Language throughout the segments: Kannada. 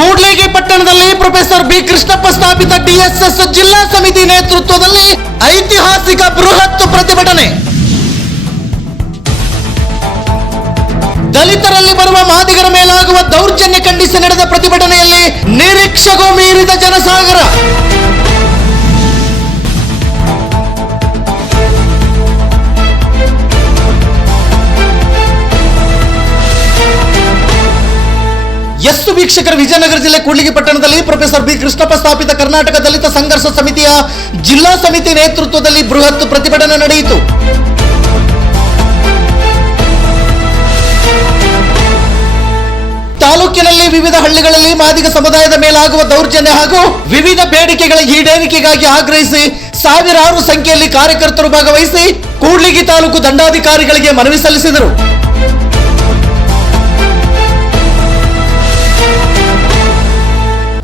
ಕೂಡ್ಲಿಗಿ ಪಟ್ಟಣದಲ್ಲಿ ಪ್ರೊಫೆಸರ್ ಬಿ ಕೃಷ್ಣಪ್ಪ ಸ್ಥಾಪಿತ ಡಿಎಸ್ಎಸ್ ಜಿಲ್ಲಾ ಸಮಿತಿ ನೇತೃತ್ವದಲ್ಲಿ ಐತಿಹಾಸಿಕ ಬೃಹತ್ ಪ್ರತಿಭಟನೆ. ದಲಿತರಲ್ಲಿ ಬರುವ ಮಾದಿಗರ ಮೇಲಾಗುವ ದೌರ್ಜನ್ಯ ಖಂಡಿಸಿ ನಡೆದ ಪ್ರತಿಭಟನೆಯಲ್ಲಿ ನಿರೀಕ್ಷೆಗೂ ಮೀರಿದ ಜನಸಾಗರ. ಎಷ್ಟು ವೀಕ್ಷಕರ, ವಿಜಯನಗರ ಜಿಲ್ಲೆ ಕೂಡ್ಲಿಗಿ ಪಟ್ಟಣದಲ್ಲಿ ಪ್ರೊಫೆಸರ್ ಬಿ ಕೃಷ್ಣಪ್ಪ ಸ್ಥಾಪಿತ ಕರ್ನಾಟಕ ದಲಿತ ಸಂಘರ್ಷ ಸಮಿತಿಯ ಜಿಲ್ಲಾ ಸಮಿತಿ ನೇತೃತ್ವದಲ್ಲಿ ಬೃಹತ್ ಪ್ರತಿಭಟನೆ ನಡೆಯಿತು. ತಾಲೂಕಿನಲ್ಲಿ ವಿವಿಧ ಹಳ್ಳಿಗಳಲ್ಲಿ ಮಾದಿಗ ಸಮುದಾಯದ ಮೇಲಾಗುವ ದೌರ್ಜನ್ಯ ಹಾಗೂ ವಿವಿಧ ಬೇಡಿಕೆಗಳ ಈಡೇರಿಕೆಗಾಗಿ ಆಗ್ರಹಿಸಿ ಸಾವಿರಾರು ಸಂಖ್ಯೆಯಲ್ಲಿ ಕಾರ್ಯಕರ್ತರು ಭಾಗವಹಿಸಿ ಕೂಡ್ಲಿಗಿ ತಾಲೂಕು ದಂಡಾಧಿಕಾರಿಗಳಿಗೆ ಮನವಿ ಸಲ್ಲಿಸಿದರು.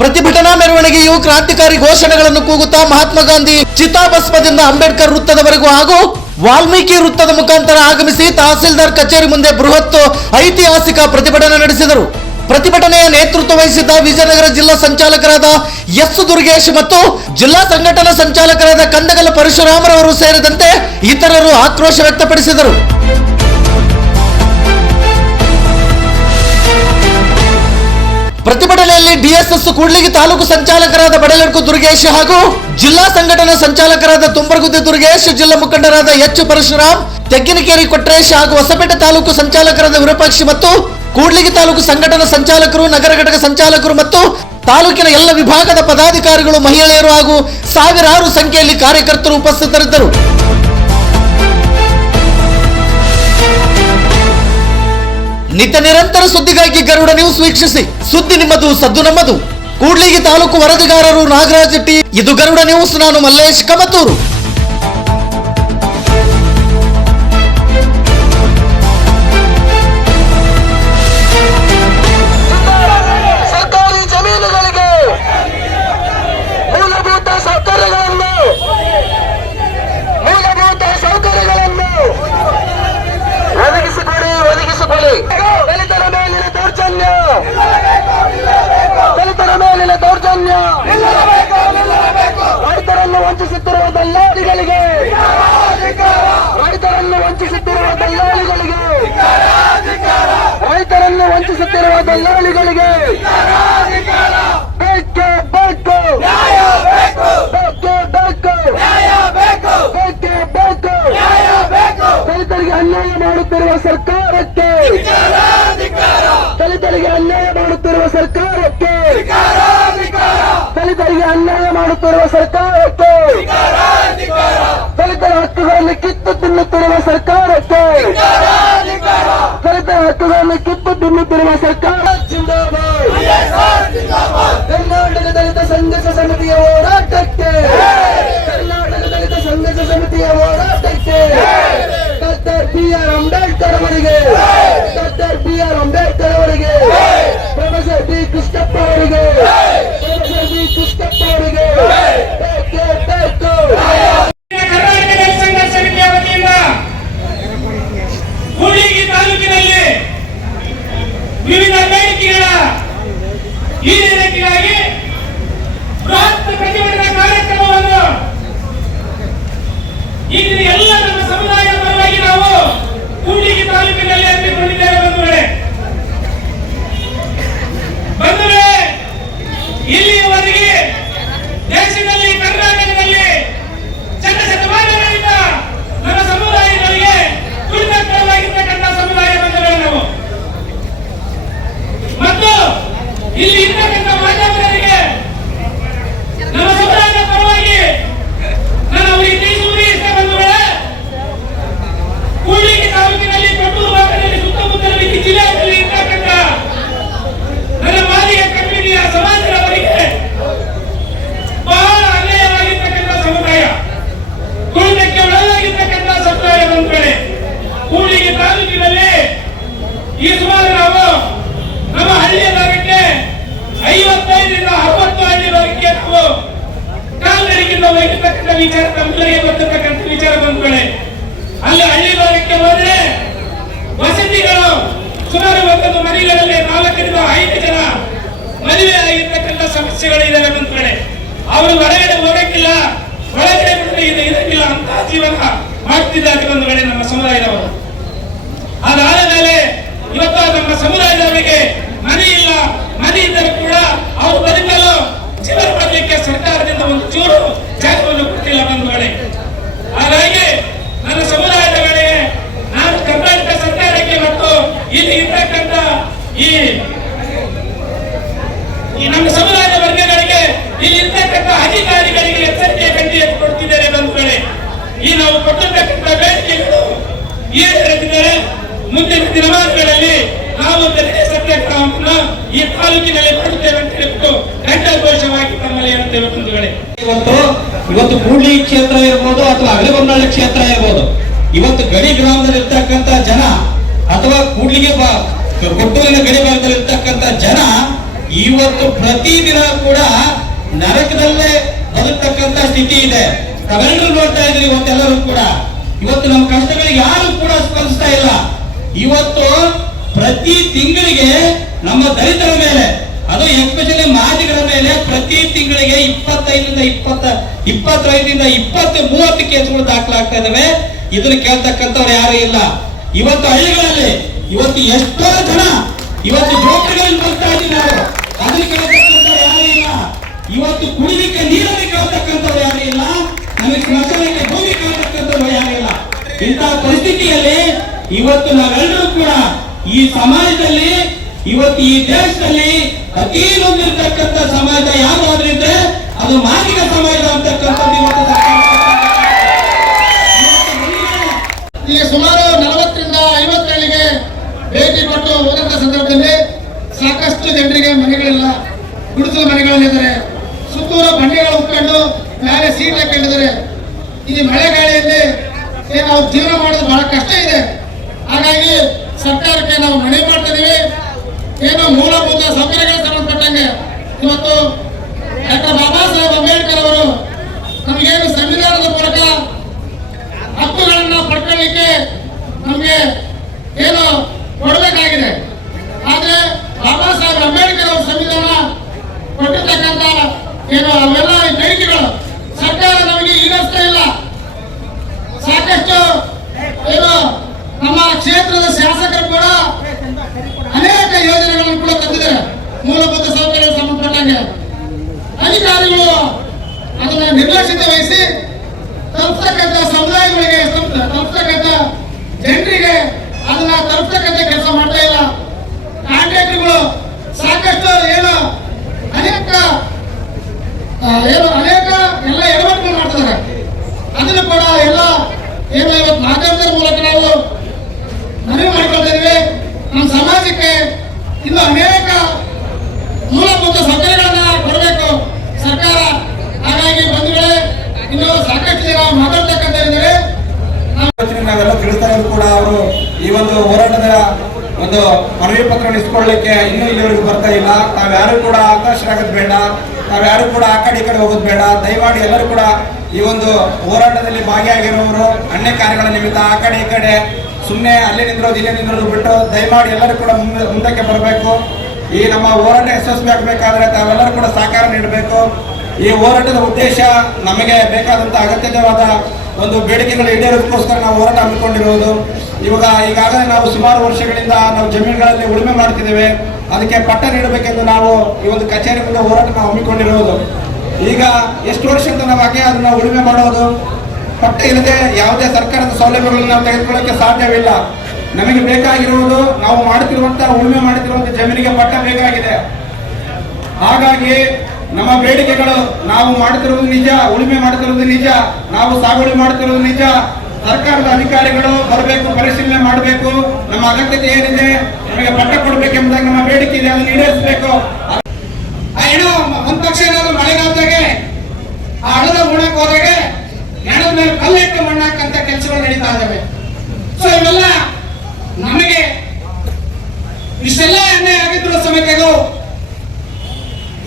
ಪ್ರತಿಭಟನಾ ಮೆರವಣಿಗೆಯು ಕ್ರಾಂತಿಕಾರಿ ಘೋಷಣೆಗಳನ್ನು ಕೂಗುತ್ತಾ ಮಹಾತ್ಮ ಗಾಂಧಿ ಚಿತಾಭಸ್ಮದಿಂದ ಅಂಬೇಡ್ಕರ್ ವೃತ್ತದವರೆಗೂ ಹಾಗೂ ವಾಲ್ಮೀಕಿ ವೃತ್ತದ ಮುಖಾಂತರ ಆಗಮಿಸಿ ತಹಸೀಲ್ದಾರ್ ಕಚೇರಿ ಮುಂದೆ ಬೃಹತ್ ಐತಿಹಾಸಿಕ ಪ್ರತಿಭಟನೆ ನಡೆಸಿದರು. ಪ್ರತಿಭಟನೆಯ ನೇತೃತ್ವ ವಹಿಸಿದ್ದ ವಿಜಯನಗರ ಜಿಲ್ಲಾ ಸಂಚಾಲಕರಾದ ಎಸ್ ದುರ್ಗೇಶ್ ಮತ್ತು ಜಿಲ್ಲಾ ಸಂಘಟನಾ ಸಂಚಾಲಕರಾದ ಕಂದಗಲ ಪರಶುರಾಮರವರು ಸೇರಿದಂತೆ ಇತರರು ಆಕ್ರೋಶ ವ್ಯಕ್ತಪಡಿಸಿದರು. ಪ್ರತಿಭಟನೆಯಲ್ಲಿ ಡಿಎಸ್ಎಸ್ ಕೂಡ್ಲಿಗಿ ತಾಲೂಕು ಸಂಚಾಲಕರಾದ ಬಡಲಡ್ಕು ದುರ್ಗೇಶ್ ಹಾಗೂ ಜಿಲ್ಲಾ ಸಂಘಟನಾ ಸಂಚಾಲಕರಾದ ತುಂಬರಗುದ್ದೆ ದುರ್ಗೇಶ್, ಜಿಲ್ಲಾ ಮುಖಂಡರಾದ ಎಚ್ ಪರಶುರಾಮ್, ತೆಗ್ಗಿನಕೇರಿ ಕೊಟ್ರೇಶ್ ಹಾಗೂ ಹೊಸಪೇಟೆ ತಾಲೂಕು ಸಂಚಾಲಕರಾದ ವಿರೂಪಾಕ್ಷಿ ಮತ್ತು ಕೂಡ್ಲಿಗಿ ತಾಲೂಕು ಸಂಘಟನಾ ಸಂಚಾಲಕರು, ನಗರ ಘಟಕ ಸಂಚಾಲಕರು ಮತ್ತು ತಾಲೂಕಿನ ಎಲ್ಲ ವಿಭಾಗದ ಪದಾಧಿಕಾರಿಗಳು, ಮಹಿಳೆಯರು ಹಾಗೂ ಸಾವಿರಾರು ಸಂಖ್ಯೆಯಲ್ಲಿ ಕಾರ್ಯಕರ್ತರು ಉಪಸ್ಥಿತರಿದ್ದರು. ನಿತ್ಯ ನಿರಂತರ ಸುದ್ದಿಗಾಗಿ ಗರುಡ ನ್ಯೂಸ್ ವೀಕ್ಷಿಸಿ. ಸುದ್ದಿ ನಿಮ್ಮದು, ಸದ್ದು ನಮ್ಮದು. ಕೂಡ್ಲಿಗಿ ತಾಲೂಕು ವರದಿಗಾರರು ನಾಗರಾಜ್ ಟಿ. ಇದು ಗರುಡ ನ್ಯೂಸ್. ನಾನು ಮಲ್ಲೇಶ್ ಕಮತೂರು. ಸರ್ಕಾರಿ ಜಮೀನುಗಳಿಗೆ ಮೂಲಭೂತ ಸೌಕರ್ಯಗಳನ್ನು ಒದಗಿಸಿಕೊಡಿ. ದಲಿತರ ಮೇಲಿನ ದೌರ್ಜನ್ಯ, ರೈತರನ್ನು ವಂಚಿಸುತ್ತಿರುವ ದಲ್ಲಾಳಿಗಳಿಗೆ, ಬೇಕೇ ಬೇಕು, ದಲಿತರಿಗೆ ಅನ್ಯಾಯ ಮಾಡುತ್ತಿರುವ ಸರ್ಕಾರಕ್ಕೆ, ದಲಿತರಿಗೆ ಅನ್ಯಾಯ ಮಾಡುತ್ತಿರುವ ಸರ್ಕಾರಕ್ಕೆ, ದಲಿತರ ಹಕ್ಕುಗಳನ್ನು ಕಿತ್ತು ತಿನ್ನುತ್ತಿರುವ ಸರ್ಕಾರಕ್ಕೆ, ಕರ್ನಾಟಕ ದಲಿತ ಸಂಘರ್ಷ ಸಮಿತಿಯ ಹೋರಾಟಕ್ಕೆ, ಡಾಕ್ಟರ್ ಬಿ.ಆರ್. ಅಂಬೇಡ್ಕರ್ ಅವರಿಗೆ, ಪ್ರೊಫೆಸರ್ ಬಿ ಕೃಷ್ಣಪ್ಪ ಅವರಿಗೆ, ಕರ್ನಾಟಕ ಸಂಘರ್ಷ ಸಮಿತಿಯ ವತಿಯಿಂದ ಕೂಡ್ಲಿಗಿ ತಾಲೂಕಿನಲ್ಲಿ ವಿವಿಧ ಬೇಡಿಕೆಗಳ ಈಡೇರಿಕೆಗಾಗಿ ಬೃಹತ್ ಪ್ರತಿಭಟನಾ ಕಾರ್ಯಕ್ರಮವನ್ನು ಇಂದು ಎಲ್ಲ ನಮ್ಮ ಸಮುದಾಯದ ಪರವಾಗಿ ನಾವು ಕೂಡ್ಲಿಗಿ ತಾಲೂಕಿನಲ್ಲಿ ಹಮ್ಮಿಕೊಂಡಿದ್ದೇವೆ. ಬಂಧುಗಳೇ, ಇಲ್ಲಿಯವರೆಗೆ ದೇಶದಲ್ಲಿ, ಕರ್ನಾಟಕದಲ್ಲಿ ಶತಮಾನಗಳಿಂದ ನಮ್ಮ ಸಮುದಾಯಗಳಿಗೆ ತುಳಿತಕ್ಕೊಳಗಾಗಿರ್ತಕ್ಕಂಥ ಸಮುದಾಯ ಬಂಧುಗಳು ನಾವು. ಮತ್ತು ಇಲ್ಲಿ ಇರ್ತಕ್ಕಂಥ ಮಾಧ್ಯಮದವರಿಗೆ ನಮ್ಮ ಸಮುದಾಯದ ಪರವಾಗಿ ನಾನು ಅವರಿಗೆ ತಿಳಿಸುವುದು ಇಷ್ಟ. ಬಂಧುಗಳೇ, ಕೂಡ್ಲಿಗಿ ತಾಲೂಕಿನಲ್ಲಿ, ಕೊಟ್ಟೂರು ಭಾಗದಲ್ಲಿ, ಸುತ್ತಮುತ್ತಲ ಜಿಲ್ಲೆಯಲ್ಲಿ ಇರ್ತಕ್ಕಂಥ ನನ್ನ ಮಾದಿಗ ಕಮ್ಯುನಿಟಿಯ ಸಮಾಜದವರಿಗೆ ಬಹಳ ಅನ್ಯಾಯವಾಗಿರ್ತಕ್ಕಂಥ ಸಮುದಾಯ, ತುಳಿತಕ್ಕೆ ಒಳಗಾಗಿರ್ತಕ್ಕಂಥ ಸಮುದಾಯ ಬಂಧುಗಳೇ. ಕೂಡ್ಲಿಗಿ ತಾಲೂಕಿನಲ್ಲಿ ಈ ಸುಮಾರು ನಾವು ನಮ್ಮ ಹಳ್ಳಿಯ ಭಾಗಕ್ಕೆ 55ರಿಂದ 60 ಹಳ್ಳಿ ಭಾಗಕ್ಕೆ ನಾವು ಕಾಲ್ನಡಿಗೆಯಿಂದ ಹೋಗಿರ್ತಕ್ಕಂಥ ವಿಚಾರ ತಮ್ಮಗಳಿಗೆ ಗೊತ್ತಿರ್ತಕ್ಕಂಥ ವಿಚಾರ ಬಂಧುಗಳೇ. ಅಲ್ಲಿ ಹಳ್ಳಿ ಭಾಗಕ್ಕೆ ಹೋದ್ರೆ ವಸತಿಗಳು ಸುಮಾರು ಒಂದೊಂದು ಮನೆಗಳಲ್ಲಿ 4 ರಿಂದ 5 ಜನ ಮದುವೆ ಆಗಿರ್ತಕ್ಕಂಥ ಸಮಸ್ಯೆಗಳಿದ್ದಾವೆ ಬಂಧುಗಳೇ. ಅವರು ಹೊರಗಡೆ ಹೋಗಕ್ಕಿಲ್ಲ, ಒಳಗಡೆ ಬಿಟ್ಟರೆ ಇರಕ್ಕಿಲ್ಲ ಅಂತ ಜೀವನ ಮಾಡ್ತಿದ್ದಾರೆ ಬಂಧುಗಳೇ ನಮ್ಮ ಸಮುದಾಯದವರು. ಅದಾದ ಮೇಲೆ ಇವತ್ತು ನಮ್ಮ ಸಮುದಾಯದವರಿಗೆ ಮನೆ ಇಲ್ಲ, ಮನೆ ಇದ್ದರೂ ಕೂಡ ಅವರು ಬದುಕಲು ಜೀವನ ಮಾಡಲಿಕ್ಕೆ ಸರ್ಕಾರದಿಂದ ಒಂದು ಚೂರು ಜಾಗವನ್ನು ಕೊಟ್ಟಿಲ್ಲ ಬಂಧುಗಳೇ. ಹಾಗಾಗಿ ನನ್ನ ಸಮುದಾಯದವರಿಗೆ ನಾನು ಕರ್ನಾಟಕ ಸರ್ಕಾರಕ್ಕೆ ಮತ್ತು ಇಲ್ಲಿ ಇರ್ತಕ್ಕಂಥ ಈ ನಮ್ಮ ಸಮುದಾಯದ ವರ್ಗಗಳಿಗೆ ಇಲ್ಲಿ ಇರ್ತಕ್ಕಂಥ ಅಧಿಕಾರಿಗಳಿಗೆ ಎಚ್ಚರಿಕೆ ಗಂಟೆ ಕೊಡ್ತಿದ್ದಾರೆ ಬಂಧುಗಳೇ. ಈ ನಾವು ಕೊಟ್ಟಿರ್ತಕ್ಕಂಥ ಬೇಡಿಕೆಗಳು ಈಡೇರುತ್ತಿದ್ದಾರೆ. ಮುಂದಿನ ದಿನಮಾನಗಳಲ್ಲಿ ನಾವು ಧರಣಿ ಸತ್ಯಾಗ್ರಹವನ್ನು ಈ ತಾಲೂಕಿನಲ್ಲಿ ಮಾಡುತ್ತೇವೆ ಅಂತ ಹೇಳ್ಬಿಟ್ಟು ಘಂಟಾಘೋಷವಾಗಿ ತಮ್ಮಲ್ಲಿ ಹೇಳುತ್ತೇವೆ ಬಂಧುಗಳೇ. ಇವತ್ತು ಕೂಡ್ಲಿ ಕ್ಷೇತ್ರ ಇರ್ಬೋದು ಅಥವಾ ಅಗಲಬೊಮ್ಮನಹಳ್ಳಿ ಕ್ಷೇತ್ರ ಇರ್ಬೋದು, ಇವತ್ತು ಗಡಿ ಗ್ರಾಮದಲ್ಲಿ ಇರ್ತಕ್ಕಂಥ ಜನ ಅಥವಾ ಕೂಡ್ಲಿಗೆ ಕೊಟ್ಟೂರಿನ ಗಡಿ ಭಾಗದಲ್ಲಿ ಇರ್ತಕ್ಕಂಥ ಜನ ಇವತ್ತು ಪ್ರತಿದಿನ ಕೂಡ ನರಕದಲ್ಲೇ ಬದುಕ್ತಕ್ಕಂಥ ಸ್ಥಿತಿ ಇದೆ. ತಾವೆಲ್ಲರೂ ನೋಡ್ತಾ ಇದ್ರಿ ಇವತ್ತೆಲ್ಲರೂ ಕೂಡ. ಇವತ್ತು ನಮ್ಮ ಕಷ್ಟಗಳಿಗೆ ಯಾರು ಕೂಡ ಸ್ಪಂದಿಸ್ತಾ ಇಲ್ಲ. ಇವತ್ತು ಪ್ರತಿ ತಿಂಗಳಿಗೆ ನಮ್ಮ ದಲಿತರ ಮೇಲೆ, ಅದು ಎಸ್ಪೆಷಲಿ ಮಾದಿಗರ ಮೇಲೆ ಪ್ರತಿ ತಿಂಗಳಿಗೆ 25ರಿಂದ 20-30 ಕೇಸುಗಳು ದಾಖಲಾಗ್ತಾ ಇದಾವೆ. ಇದನ್ನು ಕೇಳ್ತಕ್ಕಂಥವ್ರು ಯಾರು ಇಲ್ಲ. ಇವತ್ತು ಹಳ್ಳಿಗಳಲ್ಲಿ ಇವತ್ತು ಎಷ್ಟೋ ಜನ ಇವತ್ತು ಜೋಪಡಿಗಳಲ್ಲಿ ಬರ್ತಾ ಇದ್ದೀವಿ ನಾವು, ಅದನ್ನು ಕೇಳ್ತಕ್ಕಂಥವ್ರು ಯಾರು ಇಲ್ಲ. ಇವತ್ತು ಕುಡಿಲಿಕ್ಕೆ ನೀರನ್ನು ಕೇಳ್ತಕ್ಕಂಥವ್ರು ಯಾರು ಇಲ್ಲ. ನಮಗೆ ಸ್ಮಶಾನಕ್ಕೆ ಭೂಮಿ ಕೇಳ್ತಕ್ಕಂಥವ್ರು ಯಾರು ಇಲ್ಲ. ಇಂತಹ ಪರಿಸ್ಥಿತಿಯಲ್ಲಿ ಇವತ್ತು ನಾವೆಲ್ಲರೂ ಕೂಡ ಈ ಸಮಾಜದಲ್ಲಿ, ಇವತ್ತು ಈ ದೇಶದಲ್ಲಿ ಅತಿ ನೊಂದಿರ್ತಕ್ಕಂಥ ಸಮಾಜ ಯಾವ್ದಾದ್ರು ಇದ್ರೆ ಅದು ಮಾದಿಗ ಸಮಾಜ ಅಂತಕ್ಕಂಥದ್ದು ಇವತ್ತು ಈಗ ಸುಮಾರು 40ರಿಂದ 50 ಹಳ್ಳಿಗೆ ಭೇಟಿ ಕೊಟ್ಟು ಹೋದಂತ ಸಂದರ್ಭದಲ್ಲಿ ಸಾಕಷ್ಟು ಜನರಿಗೆ ಮನೆಗಳಿಲ್ಲ, ಗುಡಿಸಲು ಮನೆಗಳಲ್ಲಿದ್ದಾರೆ. ಸುತ್ತೂರು ಬಂಡೆಗಳು ಉಟ್ಕೊಂಡು ಮೇಲೆ ಸೀಟ್ ಹಾಕೊಂಡಿದ್ದಾರೆ. ಈ ಮಳೆಗಾಳಿಯಲ್ಲಿ ನಾವು ಜೀವನ ಮಾಡೋದು ಬಹಳ ಕಷ್ಟ ಇದೆ. ಹಾಗಾಗಿ ಸರ್ಕಾರಕ್ಕೆ ನಾವು ಮನವಿ ಮಾಡ್ತಾ ಇದೀವಿ. ಏನು ಮೂಲಭೂತ ಸೌಕರ್ಯಗಳಿಗೆ ಸಂಬಂಧಪಟ್ಟಂಗೆ ಇವತ್ತು ಡಾಕ್ಟರ್ ಬಾಬಾ ಸಾಹೇಬ್ ಅಂಬೇಡ್ಕರ್ ಅವರು ನಮಗೇನು ಸಂವಿಧಾನದ ಮೂಲಕ ಹಕ್ಕುಗಳನ್ನ ಪಡ್ಕೊಳ್ಳಿಕ್ಕೆ ನಮಗೆ ಏನು ಕೊಡಬೇಕಾಗಿದೆ. ಆದ್ರೆ ಬಾಬಾ ಸಾಹೇಬ್ ಅಂಬೇಡ್ಕರ್ ಅವರು ಸಂವಿಧಾನ ಕೊಟ್ಟಿರ್ತಕ್ಕಂಥ ಏನು ಅವೆಲ್ಲ ಬೇಡಿಕೆಗಳು ಸರ್ಕಾರ ನಮಗೆ ಈಡೇರಿಸ್ತಾ ಇಲ್ಲ. ಸಾಕಷ್ಟು ಏನು ನಮ್ಮ ಕ್ಷೇತ್ರದ ಶಾಸಕರು ಕೂಡ ಅನೇಕ ಯೋಜನೆಗಳನ್ನು ಕೂಡ ತಂದಿದ್ದಾರೆ ಮೂಲಭೂತ ಸೌಕರ್ಯ ಸಂಬಂಧಪಟ್ಟಂಗೆ. ಅಧಿಕಾರಿಗಳು ಅದನ್ನ ನಿರ್ಲಕ್ಷ್ಯತೆ ವಹಿಸಿ ತಲುಪ್ತಕ್ಕಂಥ ಸಮುದಾಯಗಳಿಗೆ, ತಲುಪ್ತಕ್ಕಂಥ ಜನರಿಗೆ ಅದನ್ನ ತಲುಪ್ತಕ್ಕಂಥ ಕೆಲಸ ಮಾಡ್ತಾ ಇಲ್ಲ. ಕಾಂಟ್ರಾಕ್ಟರ್ಗಳು ಸಾಕಷ್ಟು ಅನೇಕ ಎಲ್ಲ ಎಡವಟ್ಟು ಮಾಡ್ತಿದ್ದಾರೆ. ಅದನ್ನು ಕೂಡ ಎಲ್ಲ ಇವತ್ತು ಮಾಧ್ಯಮದ ಮೂಲಕ ನಾವು ಮನವಿ ಮಾಡ್ಕೊಳ್ತಾ ಇದೀವಿ. ನಮ್ಮ ಸಮಾಜಕ್ಕೆ ಇನ್ನು ಅನೇಕ ಮೂಲಭೂತ ಸೌಕರ್ಯಗಳನ್ನ ಕೊಡಬೇಕು ಸರ್ಕಾರ. ಹಾಗಾಗಿ ಬಂಧುಗಳೇ, ಇನ್ನು ಸಾಕಷ್ಟು ಜನ ಮಾತಾಡ್ತಕ್ಕಂಥ ಇದ್ದಾರೆ. ನಾವೆಲ್ಲ ತಿಳಿಸ್ತಾ ಇರೋದು ಕೂಡ ಅವರು ಈ ಒಂದು ಹೋರಾಟದ ಒಂದು ಮನವಿ ಪತ್ರ ಇಸ್ಕೊಳ್ಳಿಕ್ಕೆ ಇನ್ನೂ ಇಲ್ಲಿವರೆಗೂ ಬರ್ತಾ ಇಲ್ಲ. ತಾವ್ಯಾರು ಕೂಡ ಆಕರ್ಷರಾಗೋದು ಬೇಡ, ತಾವ್ಯಾರು ಕೂಡ ಆ ಕಡೆ ಈ ಕಡೆ ಹೋಗೋದು ಬೇಡ. ದಯಮಾಡಿ ಎಲ್ಲರೂ ಕೂಡ ಈ ಒಂದು ಹೋರಾಟದಲ್ಲಿ ಭಾಗಿಯಾಗಿರೋರು ಅನ್ಯ ಕಾರ್ಯಗಳ ನಿಮಿತ್ತ ಆ ಕಡೆ ಈ ಕಡೆ ಸುಮ್ಮನೆ ಅಲ್ಲೇ ನಿಂದಿರೋದು ಇಲ್ಲೇ ನಿಂದಿರೋದು ಬಿಟ್ಟು ದಯಮಾಡಿ ಎಲ್ಲರೂ ಕೂಡ ಮುಂದಕ್ಕೆ ಬರಬೇಕು. ಈ ನಮ್ಮ ಹೋರಾಟ ಯಶಸ್ವಿ ಆಗಬೇಕಾದ್ರೆ ತಾವೆಲ್ಲರೂ ಕೂಡ ಸಹಕಾರ ನೀಡಬೇಕು. ಈ ಹೋರಾಟದ ಉದ್ದೇಶ ನಮಗೆ ಬೇಕಾದಂತ ಅಗತ್ಯವಾದ ಒಂದು ಬೇಡಿಕೆಗಳು ಈಡೇರೋದಕ್ಕೋಸ್ಕರ ನಾವು ಹೋರಾಟ ಹಮ್ಮಿಕೊಂಡಿರುವುದು. ಈಗಾಗಲೇ ನಾವು ಸುಮಾರು ವರ್ಷಗಳಿಂದ ನಾವು ಜಮೀನುಗಳಲ್ಲಿ ಉಳುಮೆ ಮಾಡ್ತಿದ್ದೇವೆ. ಅದಕ್ಕೆ ಪಟ್ಟ ನೀಡಬೇಕೆಂದು ನಾವು ಈ ಒಂದು ಕಚೇರಿ ಮುಂದೆ ಹೋರಾಟ ನಾವು ಹಮ್ಮಿಕೊಂಡಿರುವುದು. ಈಗ ಎಷ್ಟು ವರ್ಷದಿಂದ ನಾವು ಹಾಗೆ ಅದನ್ನ ಉಳುಮೆ ಮಾಡೋದು, ಪಟ್ಟ ಇಲ್ಲದೆ ಯಾವುದೇ ಸರ್ಕಾರದ ಸೌಲಭ್ಯಗಳನ್ನು ನಾವು ತೆಗೆದುಕೊಳ್ಳಕ್ಕೆ ಸಾಧ್ಯವಿಲ್ಲ. ನಮಗೆ ಬೇಕಾಗಿರುವುದು ನಾವು ಮಾಡುತ್ತಿರುವಂತಹ ಉಳುಮೆ ಮಾಡುತ್ತಿರುವಂತಹ ಜಮೀನಿಗೆ ಪಟ್ಟ ಬೇಕಾಗಿದೆ. ಹಾಗಾಗಿ ನಮ್ಮ ಬೇಡಿಕೆಗಳು, ನಾವು ಮಾಡುತ್ತಿರುವುದು ನಿಜ, ಉಳುಮೆ ಮಾಡುತ್ತಿರುವುದು ನಿಜ, ನಾವು ಸಾಗುವಳಿ ಮಾಡುತ್ತಿರುವುದು ನಿಜ. ಸರ್ಕಾರದ ಅಧಿಕಾರಿಗಳು ಬರಬೇಕು, ಪರಿಶೀಲನೆ ಮಾಡಬೇಕು. ನಮ್ಮ ಅಗತ್ಯತೆ ಏನಿದೆ, ನಮಗೆ ಪಟ್ಟ ಕೊಡಬೇಕೆಂಬುದಾಗಿ ನಮ್ಮ ಬೇಡಿಕೆ ಇದೆ, ಅದನ್ನು ಈಡೇರಿಸಬೇಕು. ಏನೋ ಒಂದ್ ಪಕ್ಷ ಏನಾದ್ರು ಮಳೆಗಾಲದಾಗೆ ಆ ಹಳ್ಳದ ಮುಣಕ್ ಹೋದಾಗೆ ನೆಲದ ಮೇಲೆ ಕಲ್ಲಿಟ್ಟು ಮಣ್ಣಾಕಂತ ಕೆಲಸಗಳು ನಡೀತಾ ಇದ್ದಾವೆ. ಸೊ ಇವೆಲ್ಲ ನಮಗೆ ಇಷ್ಟೆಲ್ಲ ಅನ್ಯಾಯ ಆಗಿದ್ರು ಸಮೇತಗೂ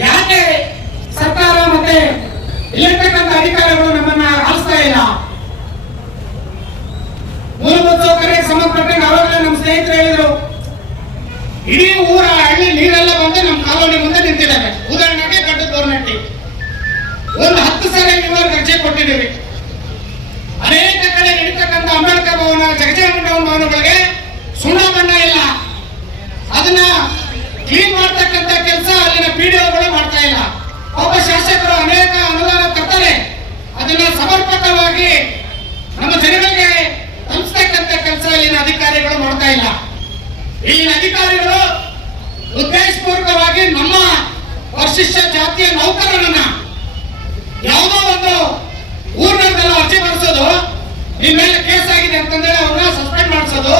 ಯಾಕೆ ಸರ್ಕಾರ ಮತ್ತೆ ಇಲ್ಲಿರ್ತಕ್ಕಂಥ ಅಧಿಕಾರಿಗಳು ನಮ್ಮನ್ನ ಆಲಿಸ್ತಾ ಇಲ್ಲ? ಮೂಲಭೂತ ಸೌಕರ್ಯಕ್ಕೆ ಸಂಬಂಧಪಟ್ಟಂಗೆ ಅವಾಗಲೇ ನಮ್ಮ ಸ್ನೇಹಿತರು ಹೇಳಿದ್ರು, ಇಡೀ ಊರ ಹಳ್ಳಿ ನೀರೆಲ್ಲ ಬಂದು ನಮ್ಮ ಕಾಲೋನಿ ಮುಂದೆ ನಿಂತಿದೆ. ಕೊಟ್ಟಿದ್ದೇವೆ. ಉದಾಹರಣೆಗೆ ಗಡ್ಡ ಗೌರ್ಮೆಂಟ್ ಒಂದು 10 ಸಲ ಇದುವರೆಗೆ ಅರ್ಜಿ ಕೊಟ್ಟಿದ್ದೀವಿ. ಅನೇಕ ಕಡೆ ನಡೀತಕ್ಕಂಥ ಅಂಬೇಡ್ಕರ್ ಭವನ, ಜಗಜೀವನ ಭವನಗಳಿಗೆ ಸುಣ್ಣ ಬಣ್ಣ ಇಲ್ಲ. ಅದನ್ನ ಕ್ಲೀನ್ ಮಾಡ್ತಕ್ಕಂಥ ಕೆಲಸ ಅಲ್ಲಿನ ಪಿಡಿಒಗಳು ಮಾಡ್ತಾ ಇಲ್ಲ. ಒಬ್ಬ ಶಾಸಕರು ಅನೇಕ ಅನುದಾನ ತರ್ತಾರೆ, ಅದನ್ನ ಸಮರ್ಪಕವಾಗಿ ನಮ್ಮ ಜನಗಳಿಗೆ ತಲುಪಿಸ್ತಕ್ಕಂಥ ಕೆಲಸ ಇಲ್ಲಿನ ಅಧಿಕಾರಿಗಳು ಮಾಡ್ತಾ ಇಲ್ಲ. ಇಲ್ಲಿನ ಅಧಿಕಾರಿಗಳು ಉದ್ದೇಶಪೂರ್ವಕವಾಗಿ ನಮ್ಮ ಪರಿಶಿಷ್ಟ ಜಾತಿಯ ನೌಕರರನ್ನ ಯಾವುದೋ ಒಂದು ಊರಿನಲ್ಲ ಅರ್ಜಿ ಮಾಡಿಸೋದು, ನಿಮ್ಮ ಮೇಲೆ ಕೇಸ್ ಆಗಿದೆ ಅಂತಂದ್ರೆ ಅವ್ರನ್ನ ಸಸ್ಪೆಂಡ್ ಮಾಡಿಸೋದು,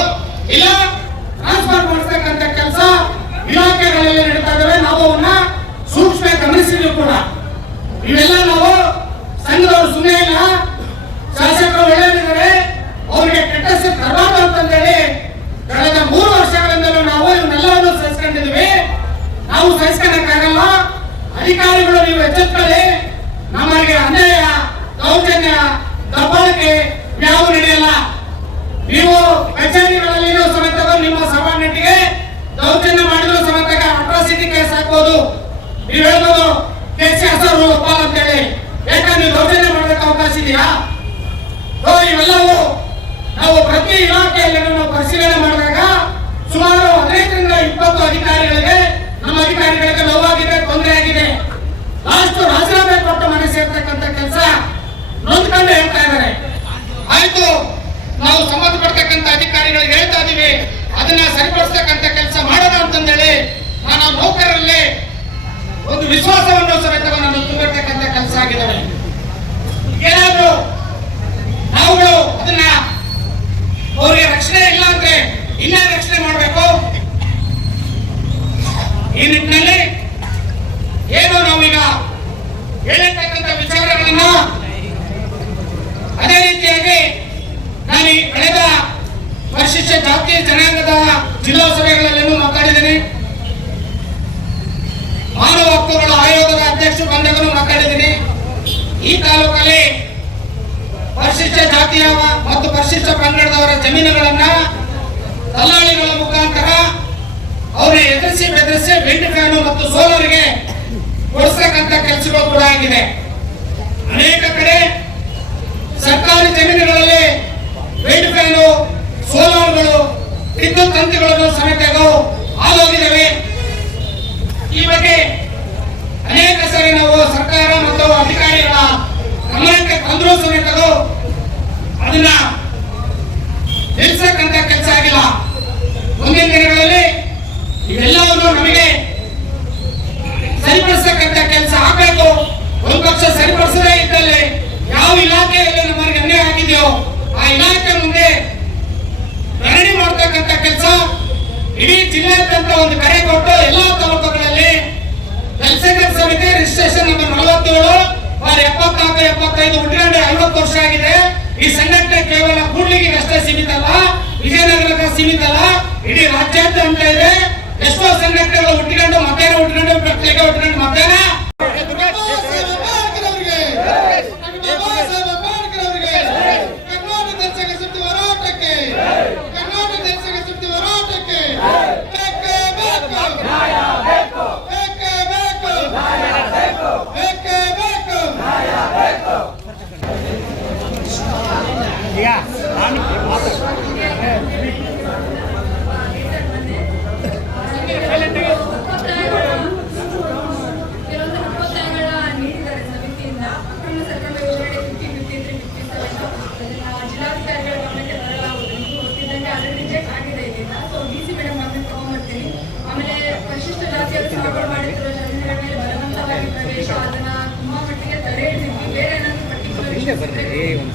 ಇಲ್ಲ ಟ್ರಾನ್ಸ್ಫರ್ ಮಾಡಿಸ್ತಕ್ಕಂಥ ಕೆಲಸ ಇಲಾಖೆಗಳಲ್ಲಿ ನಡೀತಾ ಇದಾವೆ. ನಾವು ಅವನ್ನ ಸೂಕ್ಷ್ಮ ಗಮನಿಸಿದ್ವಿ ಕೂಡ. ಇವೆಲ್ಲ ನಾವು ಸಂಘದವರು ಸುಮ್ಮನೆ ಇಲ್ಲ, ಶಾಸಕರು ಒಳ್ಳೆಯದಿದ್ದಾರೆ, ಅವರಿಗೆ ಕೆಟ್ಟ ಹೆಸರು ತರಬಾರ್ದು ಅಂತಂದೇಳಿ ಕಳೆದ 3 ವರ್ಷಗಳಿಂದಲೂ ನಾವು ಇವನ್ನೆಲ್ಲವನ್ನು ಸಹಿಸ್ಕೊಂಡಿದ್ವಿ. ನಾವು ಸಹಿಸ್ಕೊಳ್ಳಕ್ಕಾಗಲ್ಲ. ಅಧಿಕಾರಿಗಳು ನೀವು ಎಚ್ಚೆತ್ತುಕೊಳ್ಳಿ. ನಮಗೆ ಅನ್ಯಾಯ, ದೌರ್ಜನ್ಯ, ದಬ್ಬಾಳಿಕೆ ಯಾವ ನಡೆಯಲ್ಲ. ನೀವು ಕಚೇರಿಗಳಲ್ಲಿ ಸಮೇತ ನಿಮ್ಮ ಸಭಾನೆಟ್ಟಿಗೆ ದೌರ್ಜನ್ಯ ಮಾಡಿದ್ರು ಸಮೇತ ಅಟ್ರಾಸಿಟಿ ಕೇಸ್ ಹಾಕ್ಬೋದು. ನೀವು ಹೇಳ್ಬೋದು ಕೇಸಿ ಹೆಸರು ಒಪ್ಪಲ್ಲ ಅಂತೇಳಿ. ಯಾಕಂದ್ರೆ ನೀವು ದೌರ್ಜನ್ಯ ಮಾಡೋದಕ್ಕೆ ಅವಕಾಶ ಇದೆಯಾ? ಇವೆಲ್ಲವೂ ನಾವು ಪ್ರತಿ ಇಲಾಖೆಯಲ್ಲಿ ನಾವು ಪರಿಶೀಲನೆ ಮಾಡಿದಾಗ ಸುಮಾರು 15ರಿಂದ 20 ಅಧಿಕಾರಿಗಳಿಗೆ, ನಮ್ಮ ಅಧಿಕಾರಿಗಳಿಗೆ ನೋವಾಗಿದೆ, ತೊಂದರೆ ಆಗಿದೆ. ಲಾಸ್ಟ್ ರಾಜೀನಾಮೆ ಕೊಟ್ಟು ಮನೆ ಸೇರ್ತಕ್ಕಂಥ ಕೆಲಸ ನೊಂದ್ಕೊಂಡು ಹೇಳ್ತಾ ಇದ್ದಾರೆ. ಆಯ್ತು, ನಾವು ಸಂಬಂಧಪಡ್ತಕ್ಕಂಥ ಅಧಿಕಾರಿಗಳಿಗೆ ಹೇಳ್ತಾ ಇದೀವಿ, ಅದನ್ನ ಸರಿಪಡಿಸ್ತಕ್ಕಂಥ ಕೆಲಸ ಮಾಡೋಣ ಅಂತಂದೇಳಿ ನಾನು ನೌಕರರಲ್ಲಿ ಒಂದು ವಿಶ್ವಾಸವನ್ನು ಸಮೇತ ನಾನು ತುಂಬಿರ್ತಕ್ಕಂಥ ಕೆಲಸ ಆಗಿದ್ದಾವೆ. ಏನಾದ್ರು ನಾವುಗಳು ಅದನ್ನ ಅವರಿಗೆ ರಕ್ಷಣೆ ಇಲ್ಲ ಅಂದ್ರೆ ಇನ್ನ ರಕ್ಷಣೆ ಮಾಡಬೇಕು. ಈ ನಿಟ್ಟಿನಲ್ಲಿ ಏನು ನಾವೀಗ ಹೇಳಿರ್ತಕ್ಕಂಥ ವಿಚಾರಗಳನ್ನ ಅದೇ ರೀತಿಯಾಗಿ ನಾನು ಈ ಕಳೆದ ಪರಿಶಿಷ್ಟ ಜಾತಿ ಜನಾಂಗದ ಜಿಲ್ಲಾ ಸಭೆಗಳಲ್ಲೂ ಮಾತಾಡಿದ್ದೇನೆ. ಮಾನವ ಹಕ್ಕುಗಳ ಆಯೋಗದ ಅಧ್ಯಕ್ಷರು ಬಂದಾಗಲೂ ಮಾತಾಡಿದ್ದೀನಿ. ಈ ತಾಲೂಕಲ್ಲಿ ಪರಿಶಿಷ್ಟ ಜಾತಿಯ ಮತ್ತು ಪರಿಶಿಷ್ಟ ಪಂಗಡದವರ ಜಮೀನುಗಳನ್ನ ದಲ್ಲಾಳಿಗಳ ಮುಖಾಂತರ ಅವರೇ ಎದುರಿಸಿ ಬೆದರಿಸಿ ವಿಂಡ್ ಫ್ಯಾನ್ ಮತ್ತು ಸೋಲಾರ್ಗೆ ಕೊಡಿಸ್ತಕ್ಕಂಥ ಕೆಲಸಗಳು ಕೂಡ ಆಗಿದೆ. ಅನೇಕ ಕಡೆ ಸರ್ಕಾರಿ ಜಮೀನುಗಳಲ್ಲಿ ವಿಂಡ್ ಫ್ಯಾನು, ಸೋಲಾರ್ಗಳು, ವಿದ್ಯುತ್ ತಂತಿಗಳನ್ನು ಸಮೇತ ಹಾಳಾಗಿದ್ದಾವೆ. ಈ ಬಗ್ಗೆ ಅನೇಕ ಸಾರಿ ನಾವು ಸರ್ಕಾರ ಮತ್ತು ಅಧಿಕಾರಿಗಳ ಗಮನಕ್ಕೆ ತಂದರೂ ಸಮೇತ ಅದನ್ನ ನಿಲ್ಲಿಸಕ್ಕಂತ ಕೆಲಸ ಆಗಿಲ್ಲ. ಮುಂದಿನ ದಿನಗಳಲ್ಲಿ ಇವೆಲ್ಲವನ್ನು ನಮಗೆ ಸರಿಪಡಿಸತಕ್ಕಂಥ ಕೆಲಸ ಆಗಬೇಕು. ಒಂದು ಪಕ್ಷ ಸರಿಪಡಿಸದೇ ಇದ್ದಲ್ಲಿ ಯಾವ ಇಲಾಖೆಯಲ್ಲಿ ನಮಗೆ ಅನ್ಯಾಯ ಆಗಿದೆಯೋ ಆ ಇಲಾಖೆ ಮುಂದೆ ಧರಣಿ ಮಾಡತಕ್ಕಂಥ ಕೆಲಸ ಇಡೀ ಜಿಲ್ಲೆಯಾದ್ಯಂತ ಒಂದು ಕರೆ ಕೊಟ್ಟು ಎಲ್ಲಾ ತಾಲೂಕುಗಳಲ್ಲಿ ವೆಲ್ಫೇರ್ ಸಮಿತಿ ರಿಜಿಸ್ಟ್ರೇಷನ್ ನಂಬರ್ 47/74 75 ಹುಟ್ಟಿಕೊಂಡು 50 ವರ್ಷ ಆಗಿದೆ. ಈ ಸಂಘಟನೆ ಕೇವಲ ಕೂಡ್ಲಿಗೆ ಅಷ್ಟೇ ಸೀಮಿತ ಅಲ್ಲ, ವಿಜಯನಗರಕ್ಕೆ ಸೀಮಿತ ಅಲ್ಲ, ಇಡೀ ರಾಜ್ಯಾದ್ಯಂತ ಇದೆ. ಎಷ್ಟೋ ಸಂಘಟನೆಗಳು ಹುಟ್ಟಿಕೊಂಡು ಮಧ್ಯಾಹ್ನ ಹುಟ್ಟಿಕೊಂಡು ಪ್ರತ್ಯೇಕ ಹುಟ್ಟಿಕೊಂಡು ಮಧ್ಯಾಹ್ನ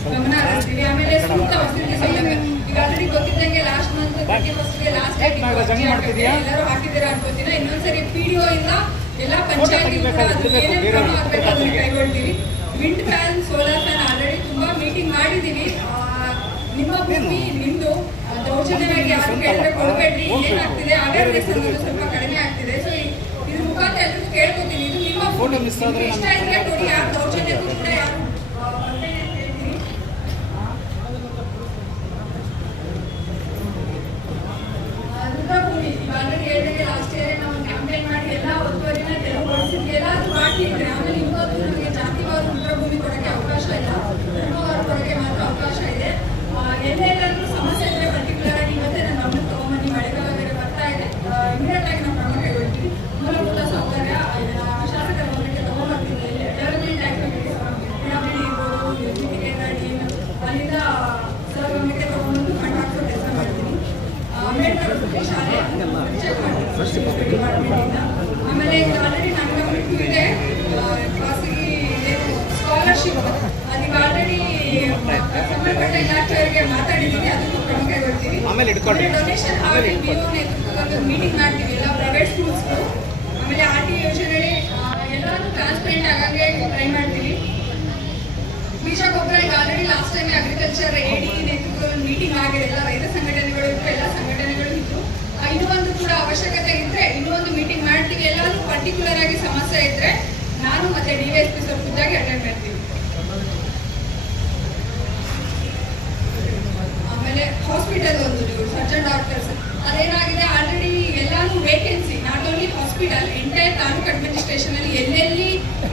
ಗಮನ ಹರಿಸ್ತೀವಿ. ಆಮೇಲೆ ಸೂಕ್ತ ವಸತಿ ಸೌಲಭ್ಯ ಈಗ ಆಲ್ರೆಡಿ ಗೊತ್ತಿದ್ದಂಗೆ ಲಾಸ್ಟ್ ಮಂತ್ ಎಲ್ಲರೂ ಹಾಕಿದ್ದೀರಾ ಅನ್ಕೋತೀನ. ಇನ್ನೊಂದ್ಸರಿ PDO ಇಂದ ಎಲ್ಲಾ ಪಂಚಾಯತಿ ಕೂಡ ಅದಕ್ಕೆ ಏನೇನು ಕ್ರಮ ಆಗ್ಬೇಕು ಅದನ್ನ ಕೈಗೊಳ್ತೀವಿ. Wind fan, solar fan already ತುಂಬಾ ಮೀಟಿಂಗ್ ಮಾಡಿದೀವಿ. ನಿಮ್ಮ ಭೂಮಿ ನಿಮ್ದು, ದೌರ್ಜನ್ಯವಾಗಿ ಯಾರು ಕೇಳಿದ್ರೆ ಕೊಡಬೇಡ್ರಿ, ಏನಾಗ್ತಿದೆ ಅವೇರ್ನೆಸ್ ಅನ್ನೋದು ಸ್ವಲ್ಪ ಕಡಿಮೆ ಆಗ್ತಿದೆ. ಸೊ ಇದ್ರ ಮುಖಾಂತರ ಎಲ್ಲರಿಗೂ ಕೇಳ್ಕೊತೀನಿ, ಇದು ನಿಮ್ಮ ಭೂಮಿ, ಇಷ್ಟ ಇದ್ರೆ ಕೊಡಿ, ಯಾರು ದೌರ್ಜನ್ಯಕ್ಕೂ ಕೂಡ ಯಾರು ಲಾಸ್ಟ್ ಇಯರ್ ನಾವು ಕ್ಯಾಂಪೇನ್ ಮಾಡಿ ಎಲ್ಲ ಒತ್ತುವರಿನ ತೆರವುಗೊಳಿಸಿ ಅಂಬೇಡ್ಕರ್ ಶಾಲೆ ಡಿಪಾರ್ಟ್ಮೆಂಟಿಂದ. ಆಮೇಲೆ ಆಲ್ರೆಡಿ ನನ್ನ ಗಮನಕ್ಕೂ ಇದೆ ಖಾಸಗಿ ಸ್ಕಾಲರ್ಶಿಪ್ ಅದಕ್ಕೆ ಆಲ್ರೆಡಿ ಸಂಬಂಧಪಟ್ಟ ಇಲಾಖೆಯವರಿಗೆ ಮಾತಾಡಿದ್ದೀವಿ, ಅದನ್ನು ಕ್ರಮ ಕೈಗೊಳ್ತೀವಿ. ಡೊನೇಷನ್ ಹಾಕಿ BO ನೇತೃತ್ವದಲ್ಲಿ ಮೀಟಿಂಗ್ ಮಾಡ್ತೀವಿ ಎಲ್ಲ ಪ್ರೈವೇಟ್ ಸ್ಕೂಲ್ಸ್ಗಳು. ಆಮೇಲೆ RT ಯೋಜನೆ ಎಲ್ಲರೂ ಟ್ರಾನ್ಸ್ಪರೆಂಟ್ ಆಗಂಗೆ ಟ್ರೈ ಮಾಡ್ತೀವಿ. ಬೀಜ ಗೊಬ್ಬರ ಈಗ already last time agriculture AD ನೇತೃತ್ವದಲ್ಲಿ ಮೀಟಿಂಗ್ ಆಗಿದೆ, ಎಲ್ಲ ರೈತ ಸಂಘಟನೆಗಳು ಇತ್ತು, ಎಲ್ಲ ಸಂಘಟನೆಗಳು ಇತ್ತು. ಇನ್ನೂ ಒಂದು ಕೂಡ ಅವಶ್ಯಕತೆ ಇದ್ರೆ ಇನ್ನೂ ಒಂದು ಮೀಟಿಂಗ್ ಮಾಡ್ತೀವಿ. ಎಲ್ಲರೂ ಪರ್ಟಿಕ್ಯುಲರ್ ಆಗಿ ಸಮಸ್ಯೆ ಇದ್ರೆ ನಾನು ಮತ್ತೆ DSP ಸರ್ ಖುದ್ದಾಗಿ ಅಟೆಂಡ್ ಮಾಡ್ತೀವಿ. ಆಮೇಲೆ ಹಾಸ್ಪಿಟಲ್ ಒಂದು ಸರ್ಜನ್ ಡಾಕ್ಟರ್ಸ್ ಅದೇನಾಗಿದೆ ಆಲ್ರೆಡಿ ಎಲ್ಲಾನು vacancy, not only hospital, entire taluk administration ಅಲ್ಲಿ ಎಲ್ಲೆಲ್ಲಿ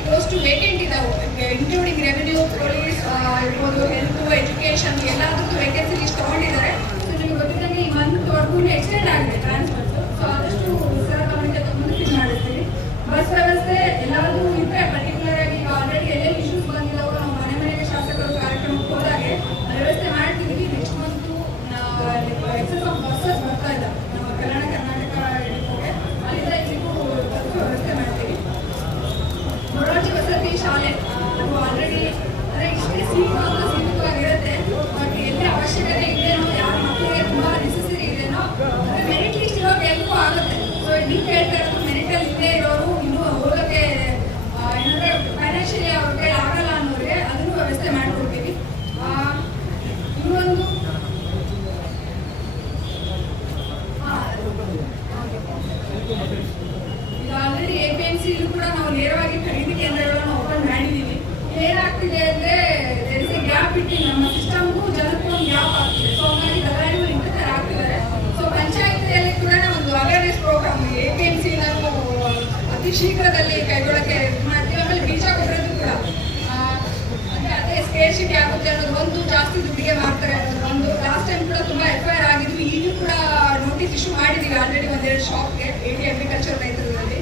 ಪೋಸ್ಟ್ ವೇಕೆಂಟ್ ಇದಾವೆ ಇನ್ಕ್ಲೂಡಿಂಗ್ ರೆವಿನ್ಯೂ, ಪೊಲೀಸ್ ಇರ್ಬೋದು, ಹೆಲ್ತ್, ಎಜುಕೇಶನ್ ಎಲ್ಲದಕ್ಕೂ ವೇಕೆನ್ಸಿ ಲಿಸ್ಟ್ ತಗೊಂಡಿದ್ದಾರೆ. ಸೊ ನಿಮಗೆ ಗೊತ್ತಿದ್ದಂಗೆ ಈ ಮಂತ್ವರೆಗೂ ಎಕ್ಸ್ಟೆಂಡ್ ಆಗಿದೆ ಟ್ರಾನ್ಸ್ಫರ್. ಸೊ ಆದಷ್ಟು ಸರ ಗಮನಕ್ಕೆ ತಗೊಂಡು ಫಿಲ್ ಮಾಡಿಸ್ತೀವಿ. ಬಸ್ ವ್ಯವಸ್ಥೆ ಎಲ್ಲಾದರೂ ಇದ್ರೆ ಪರ್ಟಿಕ್ಯುಲರ್ ಆಗಿ ಈಗ ಆಲ್ರೆಡಿ ಎಲ್ಲೆಲ್ಲಿ ಇಶ್ಯೂಸ್ ಬಂದಿದ್ದಾವೋ ನಾವು ಮನೆ ಮನೆಗೆ ಶಾಸಕರು ಕಾರ್ಯಕ್ರಮಕ್ಕೆ ಹೋದಾಗೆ ವ್ಯವಸ್ಥೆ ಮಾಡ್ತಿದ್ವಿ. Next month excess of buses ಬರ್ತಾ ಇದ್ದಾವೆ ನಮ್ಮ ಕಲ್ಯಾಣ ಕರ್ನಾಟಕ ಡಿಪೋಗೆ, ಅಲ್ಲಿಂದ ಇಲ್ಲಿಗೂ ಬಸ್ ವ್ಯವಸ್ಥೆ ಮಾಡ್ತೀವಿ. ಮೊರಾರ್ಜಿ ವಸತಿ ಶಾಲೆ ಅದು ಆಲ್ರೆಡಿ ಅಂದರೆ ಇಷ್ಟೇ ಸೀಮಿತವಾಗಿರುತ್ತೆ. ಬಟ್ ಎಲ್ಲಿ ಅವಶ್ಯಕತೆ ಇದೆಯೋ ಯಾರ ಮಕ್ಕಳಿಗೆ ತುಂಬ ನೆಸೆಸರಿ ಇದೆಯೋ ಅಂದರೆ ಮೆರಿಟ್ ಲಿಸ್ಟ್ ಇರೋರು ಎಲ್ಲರಿಗೂ ಆಗುತ್ತೆ. ಸೊ ನೀವು ಹೇಳ್ತಾ ಇರೋದು ಮೆರಿಟಲ್ಲಿ ಇಲ್ಲದೆ ಇರೋರು ಇನ್ನೂ ಹೋಗೋಕ್ಕೆ ಏನಂದರೆ ಫೈನಾನ್ಷಿಯಲಿ ಅವ್ರ ಕೈಲಿ ಆಗಲ್ಲ ಅನ್ನೋರಿಗೆ ಅದನ್ನು ವ್ಯವಸ್ಥೆ ಮಾಡ್ಕೊಡ್ತೀವಿ. ಇನ್ನೊಂದು ಈಗ ಆಲ್ರೆಡಿ APMC ಕೂಡ ನಾವು ನೇರವಾಗಿ ಖರೀದಿ ಕೇಂದ್ರಗಳನ್ನು ಓಪನ್ ಮಾಡಿದ್ದೀವಿ. ಏನಾಗ್ತಿದೆ ಅಂದರೆ ಗ್ಯಾಪ್ ಇಟ್ಟು ನಮ್ಮ ಸಿಸ್ಟಮ್ಗೂ ಜನಕ್ಕೂ ಒಂದು ಗ್ಯಾಪ್ ಆಗ್ತಿದೆ. ಸೊ ಹಾಗಾಗಿ ದಲ್ಲಾಳಿಗಳು ಇಂಟರ್ಫೇರ್ ಆಗ್ತಿದ್ದಾರೆ. ಸೊ ಪಂಚಾಯತಿಯಲ್ಲಿ ಕೂಡ ಒಂದು ಅವೇರ್ನೆಸ್ ಪ್ರೋಗ್ರಾಮ್ APMC ನಾವು ಅತಿ ಶೀಘ್ರದಲ್ಲಿ ಕೈಗೊಳ್ಳಕ್ಕೆ ಮಾಡ್ತೀವಿ. ಆಮೇಲೆ ಬೀಜ ಗೊಬ್ಬರದ್ದು ಕೂಡ ಅದೇ ಸ್ಕೇರ್ಸಿಟಿ ಆಗುತ್ತೆ ಅನ್ನೋದು ಒಂದು, ಜಾಸ್ತಿ ದುಡ್ಡಿಗೆ ಮಾಡ್ತಾರೆ ಅನ್ನೋದು ಒಂದು. ಲಾಸ್ಟ್ ಟೈಮ್ ಕೂಡ ತುಂಬ FIR ಆಗಿದ್ವಿ. ಈಗಲೂ ಕೂಡ ನೋಟಿಸ್ ಇಶ್ಯೂ ಮಾಡಿದ್ದೀವಿ ಆಲ್ರೆಡಿ ಒಂದೆರಡು ಶಾಪ್ಗೆ AD ಅಗ್ರಿಕಲ್ಚರ್ ನೇತೃತ್ವದಲ್ಲಿ.